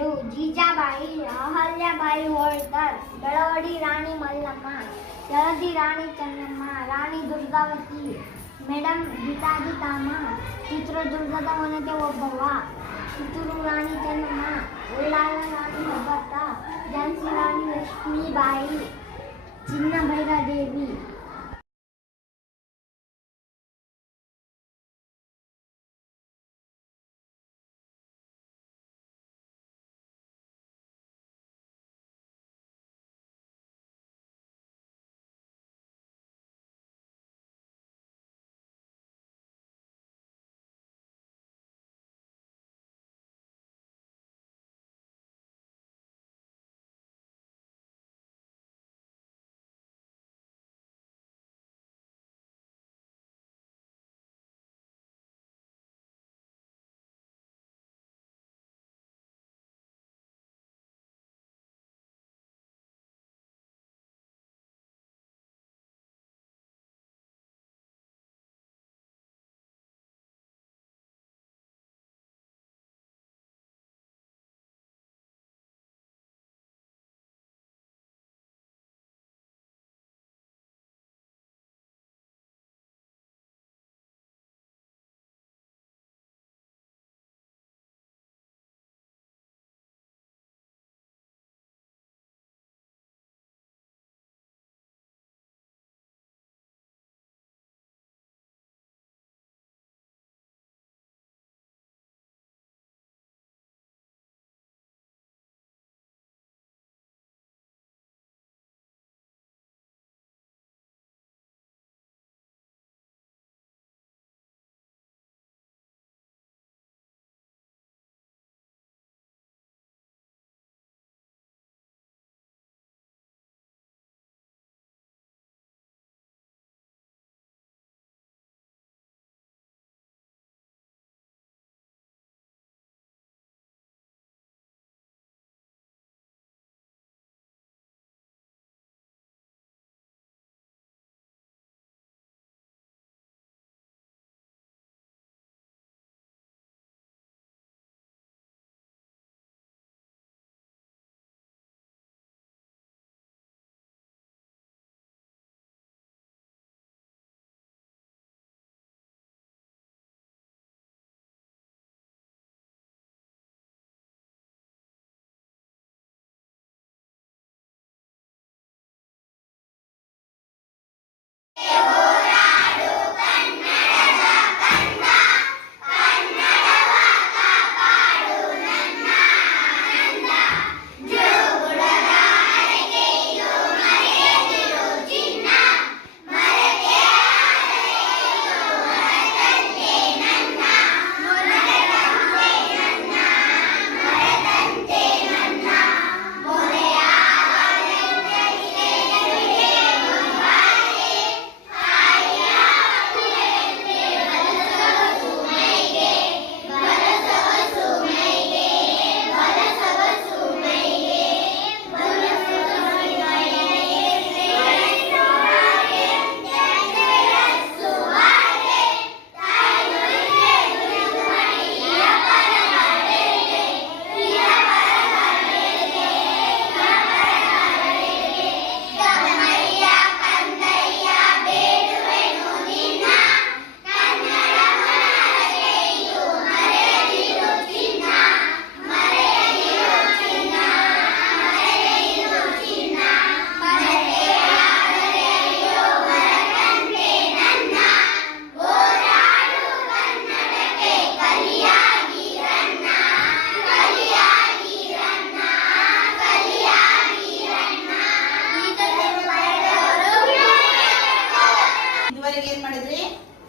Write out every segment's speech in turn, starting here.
ಹೆಸರು ಜೀಜಾಬಾಯಿ, ಅಹಲ್ಯಾಬಾಯಿ ಹೋಳ್ಕರ್, ಬೆಳವಡಿ ರಾಣಿ ಮಲ್ಲಮ್ಮ, ಯಳದಿ ರಾಣಿ ಚೆನ್ನಮ್ಮ, ರಾಣಿ ದುರ್ಗಾವತಿ, ಮೇಡಮ್ ಗೀತಾಜಿ ತಾಮ, ಚಿತ್ರದುರ್ಗದ ವನತೆ ಒಬ್ಬವ್ವ, ಕಿತ್ತೂರು ರಾಣಿ ಚೆನ್ನಮ್ಮ, ಉಳ್ಳಾಲ ರಾಣಿ ಹಬ್ಬತ್ತ, ಝಾನ್ಸಿ ರಾಣಿ ಲಕ್ಷ್ಮೀಬಾಯಿ, ಚಿನ್ನಭೈರಾದೇವಿ.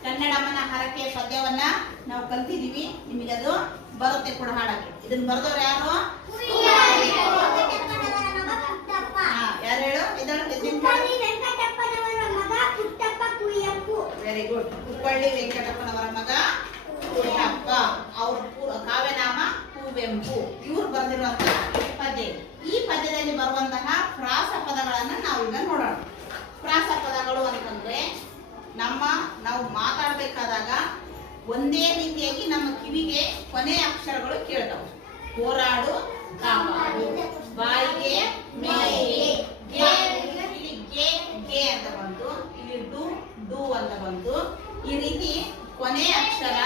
ಕನ್ನಡಮ್ಮನ ಹರಕೆ ಪದ್ಯವನ್ನ ನಾವು ಕಲ್ತಿದೀವಿ. ನಿಮಗೆ ಅದು ಬರುತ್ತೆ ಕೂಡ ಹಾಡಕ್ಕೆ. ಇದನ್ನ ಬರೆದವರು ಯಾರು? ಯಾರು ಹೇಳು? Very good. ಕುಪ್ಪಳ್ಳಿ ವೆಂಕಟಪ್ಪನವರ ಮಗ ಪುಟ್ಟಪ್ಪ. ಅವ್ರ ಕಾವ್ಯನಾಮ ಕುವೆಂಪು. ಇವ್ರು ಬರೆದಿರುವಂತಹ ಪದ್ಯ. ಈ ಪದ್ಯದಲ್ಲಿ ಬರುವಂತಹ ಪ್ರಾಸ ಪದಗಳನ್ನ ನಾವು ಈಗ ನೋಡೋಣ. ಪ್ರಾಸ ಪದಗಳು ಅಂತಂದ್ರೆ ನಾವು ಮಾತಾಡಬೇಕಾದಾಗ ಒಂದೇ ರೀತಿಯಾಗಿ ನಮ್ಮ ಕಿವಿಗೆ ಕೊನೆಯ ಅಕ್ಷರಗಳು ಕೇಳ್ತಾವೆ. ಹೋರಾಡು, ಕಾಪಾಡು. ಬಾಯಿಗೆ ಮೇಯಿಗೆ. ಇಲ್ಲಿ ಗೆ ಅಂತ ಬಂತು, ಇಲ್ಲಿ ಡು ಅಂತ ಬಂತು. ಈ ರೀತಿ ಕೊನೆ ಅಕ್ಷರ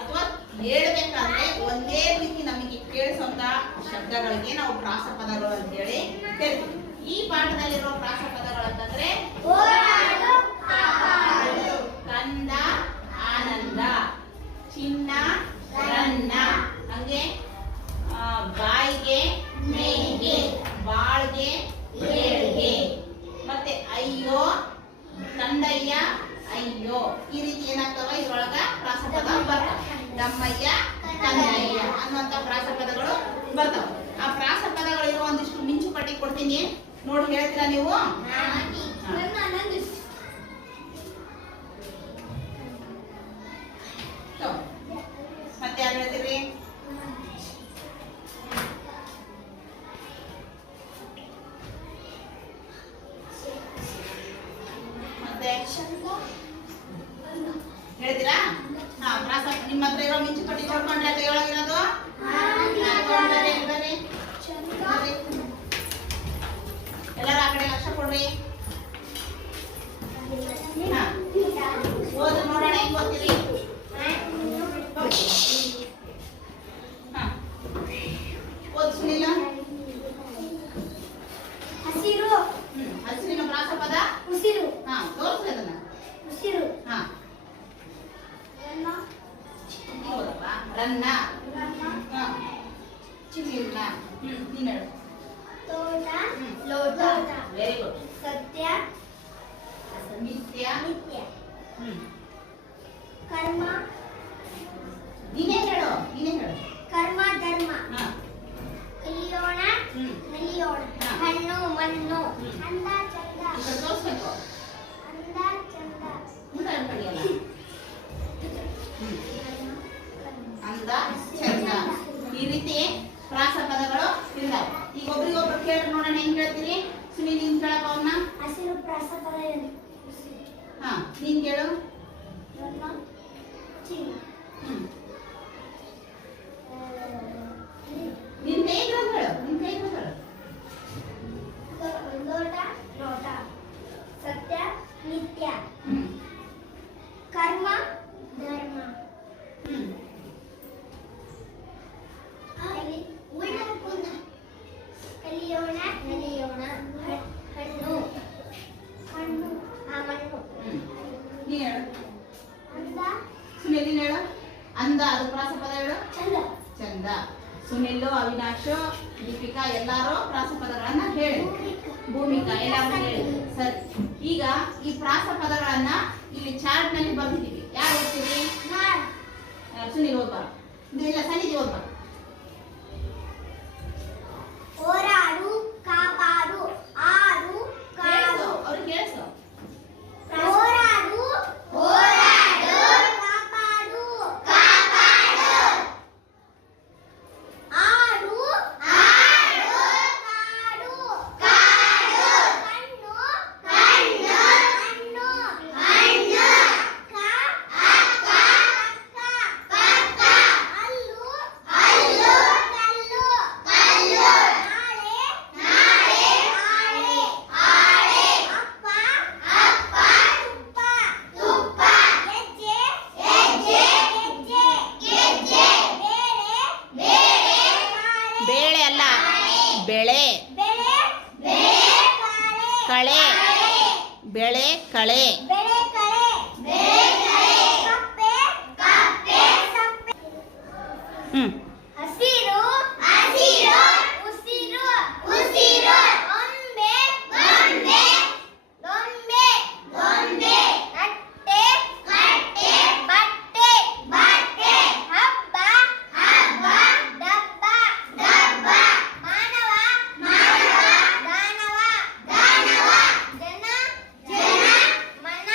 ಅಥವಾ ಹೇಳ್ಬೇಕಂದ್ರೆ ಒಂದೇ ರೀತಿ ನಮಗೆ ಕೇಳಿಸುವಂತ ಶಬ್ದಗಳಿಗೆ ನಾವು ಪ್ರಾಸ ಪದಗಳು ಅಂತ ಹೇಳಿ ಹೇಳ್ತೀವಿ. ಈ ಪಾಠದಲ್ಲಿರುವ ಪ್ರಾಸ ಪದಗಳು ಅಂತಂದ್ರೆ ಕಂದ ಆನಂದ, ಚಿನ್ನ ರನ್ನ, ಹಂಗೆ ಬಾಯಿಗೆ ಮೇಯಿಗೆ, ಬಾಳ್ಗೆ ಏಳ್ಗೆ, ಮತ್ತೆ ಅಯ್ಯೋ ಕಂದಯ್ಯ ಅಯ್ಯೋ. ಈ ರೀತಿ ಏನಾಗ್ತವ ಇದ್ರೊಳಗ ಪ್ರಾಸಪದ ಬರ್ತಾವ. ದಮ್ಮಯ್ಯ ಕಂದಯ್ಯ ಅನ್ನುವಂತ ಪ್ರಾಸಪದಗಳು ಬರ್ತಾವ. ಆ ಪ್ರಾಸಪದಗಳು ಇರೋ ಒಂದಿಷ್ಟು ಮಿಂಚು ಪಟ್ಟಿ ಕೊಡ್ತೀನಿ, ನೋಡಿ ಹೇಳ್ತೀರಾ ನೀವು? ಮತ್ತೆ ಯಾರು ಹೇಳ್ತೀರಿ? ಮತ್ತೆ ಹೇಳ್ತೀರಾ? ಹಾ, ಪ್ರಾಸ ನಿಮ್ಮ ಹತ್ರ ಇರೋ ಮಿಂಚು ಪಟ್ಟಿ ನೋಡ್ಕೊಂಡ್ರೆ ಕೈ ಒಳಗಿರೋದು ಬರ್ರಿ. ಎಲ್ಲರೂ ಆ ಕಡೆ ಲಕ್ಷ ಕೊಡ್ರಿ. ಹಾ, ಓದು ನೋಡೋಣ ಹೆಂಗ್ ಓದ್ತೀರಿ. ಹಾ, ಓದ್ ಸುನಿಲ. ಹಸಿರು. ಹಸಿರಿನ ಪ್ರಾಸಪದ ಉಸಿರು. ಹಾ, ತೋರಿಸ್ರಿ ಅದನ್ನ. ಉಸಿರು. ಹಾ, ಹೌದಪ್ಪ. ರನ್ನ. ಹಾ, ಚಿನ್ನ. ನೀನ್ ಹೇಳು. ತೋಟ. ಲೋಟ. Very good. ಸತ್ಯ. ನಿತ್ಯ. ನಿತ್ಯ. ಕರ್ಮ. ನೀನೇ ಹೇಳು, ನೀನೇ ಹೇಳು. ಕರ್ಮ ಧರ್ಮ. ಹಾ, ಕಲಿಯೋಣ ನಲಿಯೋಣ. ಹಣ್ಣು ಮಣ್ಣು. ಅಂದ ಚಂದ. ಈಗ ತೋರಿಸ್ಬೇಕು. ಅಂದ ಚಂದ. ಊಟ ಕಡಿಯಲ್ಲ. ಅಂದ ಚಂದ. ಈ ರೀತಿ ಪ್ರಾಸ ಪದಗಳು ಇದ್ದಾವೆ. ಈಗ ಒಬ್ರಿಗೊಬ್ರು ಕೇಳಿ ನೋಡೋಣ ಹೆಂಗ್ ಹೇಳ್ತೀರಿ. ಸುನಿ ನೀನ್ ಕೇಳಪ್ಪ ಅವನ್ನ. ಹಸಿರು ಪ್ರಾಸಪದ ಏನು? ಹಾ, ನೀನ್ ಕೇಳು. ಚಿನ್ನ. ನಿನ್ ಕೈ ಇದ್ರೆ ಹೇಳು, ನಿನ್ ಕೈ ಇದ್ರೆ ಹೇಳು. ಲೋಟ. ಲೋಟ. ಸತ್ಯ. ನಿತ್ಯ. ಕರ್ಮ ಧರ್ಮ. ಕಲಿಯೋಣ ನಲಿಯೋಣ. ಹಣ್ಣು. ಹಣ್ಣು. ಮಣ್ಣು. ನೀನ್ ಹೇಳು. ಅಂದ ಸುನಿಲ್ ನೀನ್ ಹೇಳು. ಅಂದ ಅದು ಪ್ರಾಸ ಪದ ಹೇಳು. ಚಂದ. ಚಂದ. ಸುನಿಲ್, ಅವಿನಾಶ್, ದೀಪಿಕಾ ಎಲ್ಲಾರು ಪ್ರಾಸ ಪದಗಳನ್ನ ಹೇಳಿ. ಭೂಮಿಕಾ ಎಲ್ಲಾರು ಹೇಳಿ. ಸರಿ, ಈಗ ಈ ಪ್ರಾಸ ಪದಗಳನ್ನ ಇಲ್ಲಿ ಚಾರ್ಟ್ ನಲ್ಲಿ ಬರ್ತಿದೀವಿ. ಯಾರು ಓದ್ತೀವಿ? ಸುನಿಲ್ ಓದ್ಬಾರ. ಇಲ್ಲ, ಸನ್ನಿಧಿ ಓದ್ಬಾರ. ಹೋರಾಡು ಕಾಪಾಡು. ಆರು ಕಾಡು. ಅವ್ರಿಗೆ ಕೇಳಿಸು. ಹೋರಾಡು. ಹೋರಾಡು. ಕಾಪಾಡು. ಕಾಪಾಡು. ಆರು. ಆರು. ಕಾಡು. ಕಾಡು. ಹಣ್ಣು. ಹಣ್ಣು. ಹಣ್ಣು. ಹಣ್ಣು. ಅಕ್ಕ. ಅಕ್ಕ. ಪಕ್ಕ. ಪಕ್ಕ. ಹಲ್ಲು. ಹಲ್ಲು. ಕಲ್ಲು. ಕಲ್ಲು. ನಾಳೆ. ನಾಳೆ. ಆಳೆ. ಆಳೆ. ಅಪ್ಪ. ಅಪ್ಪ. ತುಪ್ಪ. ತುಪ್ಪ. ಗೆಜ್ಜೆ. ಗೆಜ್ಜೆ. ಗೆಜ್ಜೆ. ಗೆಜ್ಜೆ. ಬೇಳೆ. ಬೇಳೆ. ಕಾಳೆ. ಬೇಳೆ ಅಲ್ಲ, ಬೆಳೆ. ಬೆಳೆ. ಬೆಳೆ. ಕಾಳೆ. ಕಳೆ. ಬೆಳೆ ಕಳೆ. ಬೆಳೆ ಕಳೆ. ಬೆಳೆ ಕಳೆ. ಕಪ್ಪೆ. ಕಪ್ಪೆ. ಸಪ್ಪೆ. ಹಸಿರು. ಹಸಿರು. ಉಸಿರು. ಉಸಿರು. ಗೊಂಬೆ. ಗೊಂಬೆ. ಗೊಂಬೆ. ಗೊಂಬೆ. ಕಟ್ಟೆ. ಕಟ್ಟೆ. ಬಟ್ಟೆ. ಬಟ್ಟೆ. ಹಬ್ಬ. ಹಬ್ಬ. ಡಬ್ಬ. ಡಬ್ಬ. ಮಾನವ. ಮಾನವ. ದಾನವ. ದಾನವ. ಜನ. ಜನ. ಮನ.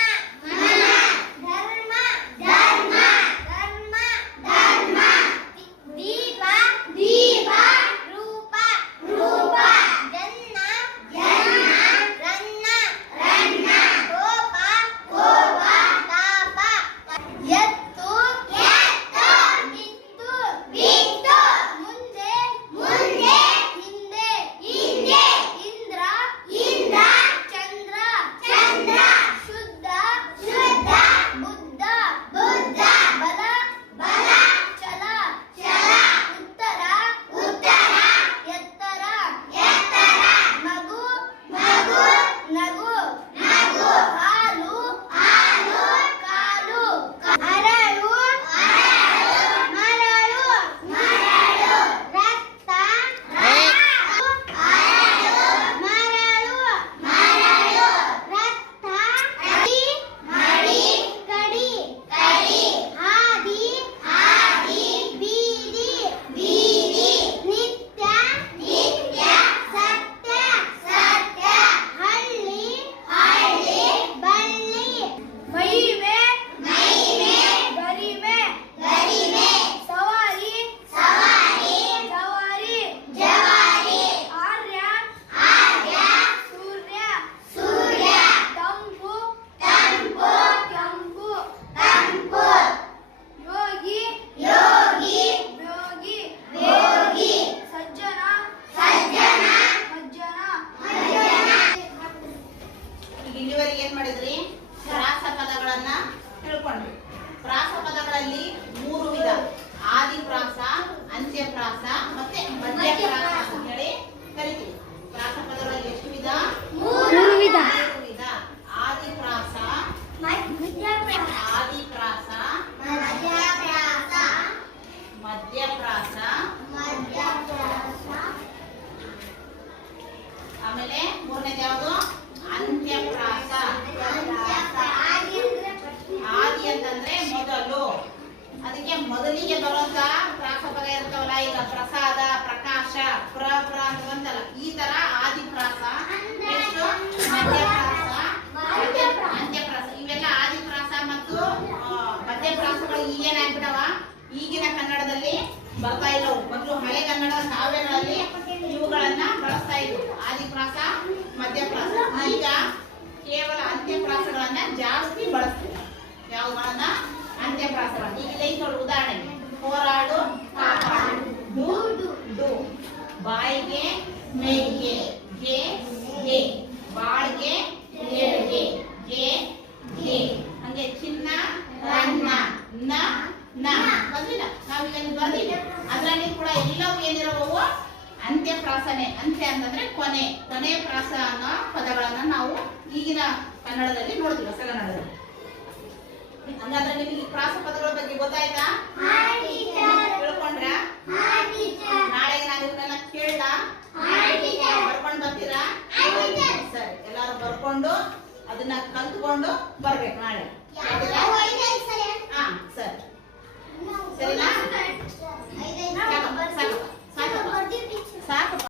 ಆಮೇಲೆ ಮೂರನೇದು ಯಾವುದು ಅಂತ್ಯಪ್ರಾಸ. ಆದಿ ಅಂತಂದ್ರೆ ಮೊದಲು. ಅದಕ್ಕೆ ಮೊದಲಿಗೆ ಬರುವಂತ ಪ್ರಾಸ ಪದ ಇರ್ತಾವಲ್ಲ, ಈಗ ಪ್ರಸಾದ, ಪ್ರಕಾಶ, ಪ್ರ ಅಂತ ಬಂತಲ್ಲ, ಈ ತರ ಆದಿ ಪ್ರಾಸ. ನೆಕ್ಸ್ಟ್ ಮಧ್ಯಪ್ರಾಸ, ಅಂತ್ಯಪ್ರಾಸ. ಇವೆಲ್ಲ ಆದಿ ಪ್ರಾಸ ಮತ್ತು ಮಧ್ಯಪ್ರಾಸಗಳು ಈಗೇನಾಗ್ಬಿಟ್ಟವ, ಈಗಿನ ಕನ್ನಡದಲ್ಲಿ ಬರ್ತಾ ಇಲ್ಲ. ಮೊದಲು ಹಳೆ ಕನ್ನಡ ಕಾವ್ಯಗಳಲ್ಲಿ ಇವುಗಳನ್ನ ಬಳಸ್ತಾ ಇದ್ವು, ಆದಿಪ್ರಾಸ, ಮಧ್ಯಪ್ರಾಸ. ಈಗ ಕೇವಲ ಅಂತ್ಯಪ್ರಾಸಗಳನ್ನ ಜಾಸ್ತಿ ಬಳಸ್ತೀವಿ. ಯಾವುಗಳನ್ನ? ಅಂತ್ಯಪ್ರಾಸಗಳನ್ನ. ಈಗ ಇದಕ್ಕೆ ಉದಾಹರಣೆ: ಹೋರಾಡು, ಕಾಪಾಡು, ಡು ಡು, ಬಾಯಿಗೆ ಮೇಗೆ, ಗೆ ಗೆ, ಬಾಳ್ಗೆ ಏಳ್ಗೆ, ಗೆ ಗೆ. ಹಂಗೆ ಚಿನ್ನ, ರನ್ನ, ನ ನ. ಬಂದಿಲ್ಲ, ನಾವೀಗ ಬರ್ದಿಲ್ಲ. ಅದರಲ್ಲಿ ಕೂಡ ಎಲ್ಲವೂ ಏನಿರವು ಅಂತ್ಯಪ್ರಾಸನೆ. ಅಂತ್ಯ ಅಂತಂದ್ರೆ ಕೊನೆ, ಕೊನೆ ಪ್ರಾಸ ಅನ್ನೋ ಪದಗಳನ್ನ ನಾವು ಈಗಿನ ಕನ್ನಡದಲ್ಲಿ ನೋಡ್ತೀವಿ, ಹೊಸ ಕನ್ನಡದಲ್ಲಿ. ಹಂಗಾದ್ರೆ ನಿಮಗೆ ಪ್ರಾಸ ಪದಗಳ ಬಗ್ಗೆ ಗೊತ್ತಾಯ್ತಾ? ತಿಳ್ಕೊಂಡ್ರ? ನಾಳೆಗೆ ನಾನು ಇವನ್ನೆಲ್ಲ ಕೇಳ ಬರ್ಕೊಂಡು ಬರ್ತೀರಾ? ಸರಿ, ಎಲ್ಲಾರು ಬರ್ಕೊಂಡು ಅದನ್ನ ಕಲ್ತ್ಕೊಂಡು ಬರ್ಬೇಕು ನಾಳೆ.